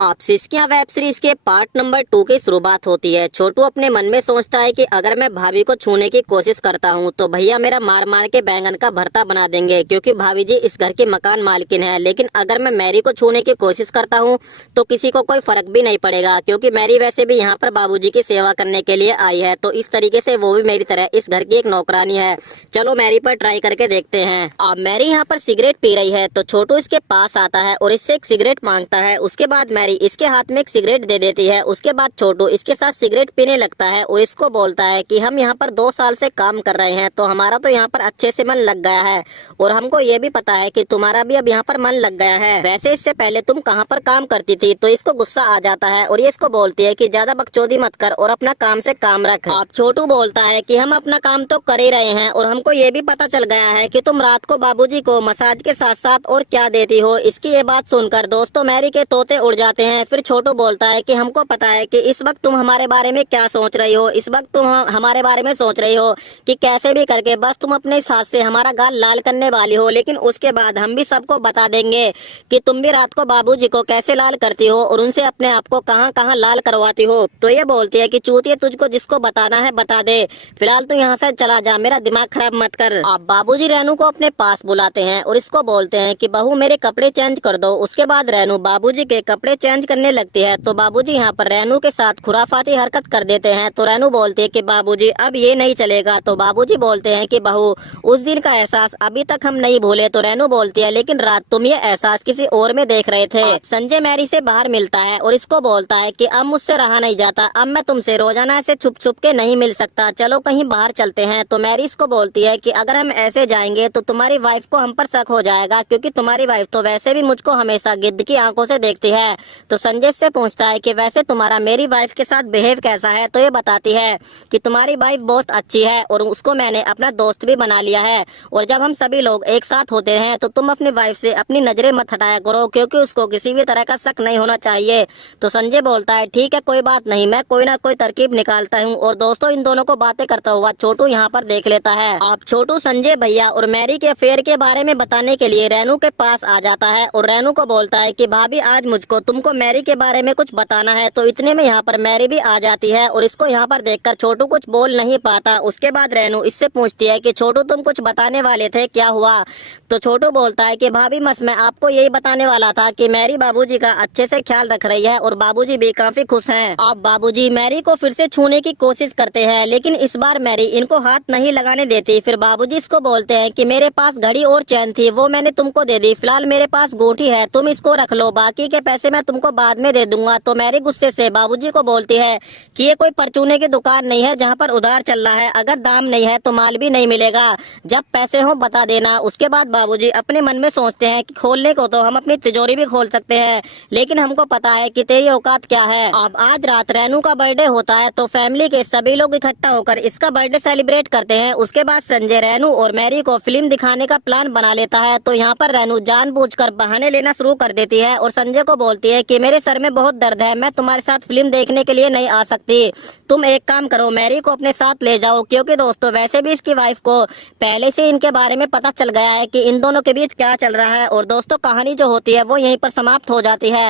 आप सिस्किया web series के part number 2 की शुरुआत होती है। छोटू अपने मन में सोचता है कि अगर मैं भाभी को छूने की कोशिश करता हूं तो भैया मेरा मार मार के बैंगन का भरता बना देंगे, क्योंकि भाभी जी इस घर की मकान मालकिन है। लेकिन अगर मैं मैरी को छूने की कोशिश करता हूं तो किसी को कोई फर्क भी नहीं पड़ेगा, क्योंकि मैरी वैसे भी यहाँ पर बाबूजी की सेवा करने के लिए आई है। तो इस तरीके से वो भी मेरी तरह इस घर की एक नौकरानी है। चलो मैरी पर ट्राई करके देखते हैं। अब मैरी यहाँ पर सिगरेट पी रही है तो छोटू इसके पास आता है और इससे एक सिगरेट मांगता है। उसके बाद मैरी इसके हाथ में एक सिगरेट दे देती है। उसके बाद छोटू इसके साथ सिगरेट पीने लगता है और इसको बोलता है कि हम यहाँ पर 2 साल से काम कर रहे हैं तो हमारा तो यहाँ पर अच्छे से मन लग गया है, और हमको ये भी पता है कि तुम्हारा भी अब यहाँ पर मन लग गया है। वैसे इससे पहले तुम कहाँ पर काम करती थी। तो इसको गुस्सा आ जाता है और ये इसको बोलती है कि ज्यादा बकचोदी मत कर और अपना काम से काम रख। अब छोटू बोलता है कि हम अपना काम तो कर ही रहे हैं और हमको ये भी पता चल गया है कि तुम रात को बाबूजी को मसाज के साथ साथ और क्या देती हो। इसकी ये बात सुनकर दोस्तों मैरी के तोते उड़ जाते हैं। फिर छोटू बोलता है कि हमको पता है कि इस वक्त तुम हमारे बारे में क्या सोच रही हो। इस वक्त तुम हमारे बारे में सोच रही हो कि कैसे भी करके बस तुम अपने साथ से हमारा गाल लाल करने वाली हो, लेकिन उसके बाद हम भी सबको बता देंगे कि तुम भी रात को बाबूजी को कैसे लाल करती हो और उनसे अपने आप को कहां कहां लाल करवाती हो। तो ये बोलती है कि चूतिए, तुझको जिसको बताना है बता दे, फिलहाल तू यहाँ से चला जा, मेरा दिमाग खराब मत कर। अब बाबूजी रेनू को अपने पास बुलाते हैं और इसको बोलते हैं कि बहू मेरे कपड़े चेंज कर दो। उसके बाद रेनू बाबूजी के कपड़े चेंज करने लगती है तो बाबूजी यहाँ पर रेनू के साथ खुराफाती हरकत कर देते हैं। तो रेनू बोलती है कि बाबूजी अब ये नहीं चलेगा। तो बाबूजी बोलते हैं कि बहू उस दिन का एहसास अभी तक हम नहीं भूले। तो रेनू बोलती है लेकिन रात तुम ये एहसास किसी और में देख रहे थे। संजय मैरी से बाहर मिलता है और इसको बोलता है कि अब मुझसे रहा नहीं जाता, अब मैं तुमसे रोजाना ऐसे छुप छुप के नहीं मिल सकता, चलो कहीं बाहर चलते हैं। तो मैरी इसको बोलती है कि अगर हम ऐसे जाएंगे तो तुम्हारी वाइफ को हम पर शक हो जाएगा, क्योंकि तुम्हारी वाइफ तो वैसे भी मुझको हमेशा गिद्ध की आंखों से देखती है। तो संजय से पूछता है कि वैसे तुम्हारा मेरी वाइफ के साथ बिहेव कैसा है। तो ये बताती है कि तुम्हारी वाइफ बहुत अच्छी है और उसको मैंने अपना दोस्त भी बना लिया है, और जब हम सभी लोग एक साथ होते हैं तो तुम अपनी वाइफ से अपनी नजरें मत हटाया करो, क्योंकि उसको किसी भी तरह का शक नहीं होना चाहिए। तो संजय बोलता है ठीक है कोई बात नहीं, मैं कोई ना कोई तरकीब निकालता हूँ। और दोस्तों इन दोनों को बातें करता हुआ छोटू यहाँ पर देख लेता है। अब छोटू संजय भैया और मैरी के अफेयर के बारे में बताने के लिए रेनू के पास आ जाता है और रेनू को बोलता है कि भाभी आज मुझको तुमको मैरी के बारे में कुछ बताना है। तो इतने में यहाँ पर मैरी भी आ जाती है और इसको यहाँ पर देखकर छोटू कुछ बोल नहीं पाता। उसके बाद रेनू इससे पूछती है कि छोटू तुम कुछ बताने वाले थे, क्या हुआ। तो छोटू बोलता है कि भाभी बस मैं आपको यही बताने वाला था कि मैरी बाबूजी का अच्छे से ख्याल रख रही है और बाबूजी भी काफी खुश हैं। अब बाबूजी मैरी को फिर से छूने की कोशिश करते हैं, लेकिन इस बार मैरी इनको हाथ नहीं लगाने देती। फिर बाबूजी इसको बोलते हैं कि मेरे पास घड़ी और चैन थी, वो मैंने तुमको दे दी, फिलहाल मेरे पास अंगूठी है, तुम इसको रख लो, बाकी के पैसे मैं तुमको बाद में दे दूंगा। तो मैरी गुस्से से बाबूजी को बोलती है कि ये कोई परचूने की दुकान नहीं है जहाँ पर उधार चल रहा है, अगर दाम नहीं है तो माल भी नहीं मिलेगा, जब पैसे हो बता देना। उसके बाद बाबूजी अपने मन में सोचते हैं कि खोलने को तो हम अपनी तिजोरी भी खोल सकते हैं, लेकिन हमको पता है कि तेरी औकात क्या है। अब आज रात रेनू का बर्थडे होता है तो फैमिली के सभी लोग इकट्ठा होकर इसका बर्थडे सेलिब्रेट करते हैं। उसके बाद संजय रेनू और मैरी को फिल्म दिखाने का प्लान बना लेता है। तो यहाँ पर रेनू जानबूझकर बहाने लेना शुरू कर देती है और संजय को बोलती है कि मेरे सर में बहुत दर्द है, मैं तुम्हारे साथ फिल्म देखने के लिए नहीं आ सकती, तुम एक काम करो मैरी को अपने साथ ले जाओ, क्योंकि दोस्तों वैसे भी इसकी वाइफ को पहले से इनके बारे में पता चल गया है कि इन दोनों के बीच क्या चल रहा है। और दोस्तों कहानी जो होती है वो यहीं पर समाप्त हो जाती है।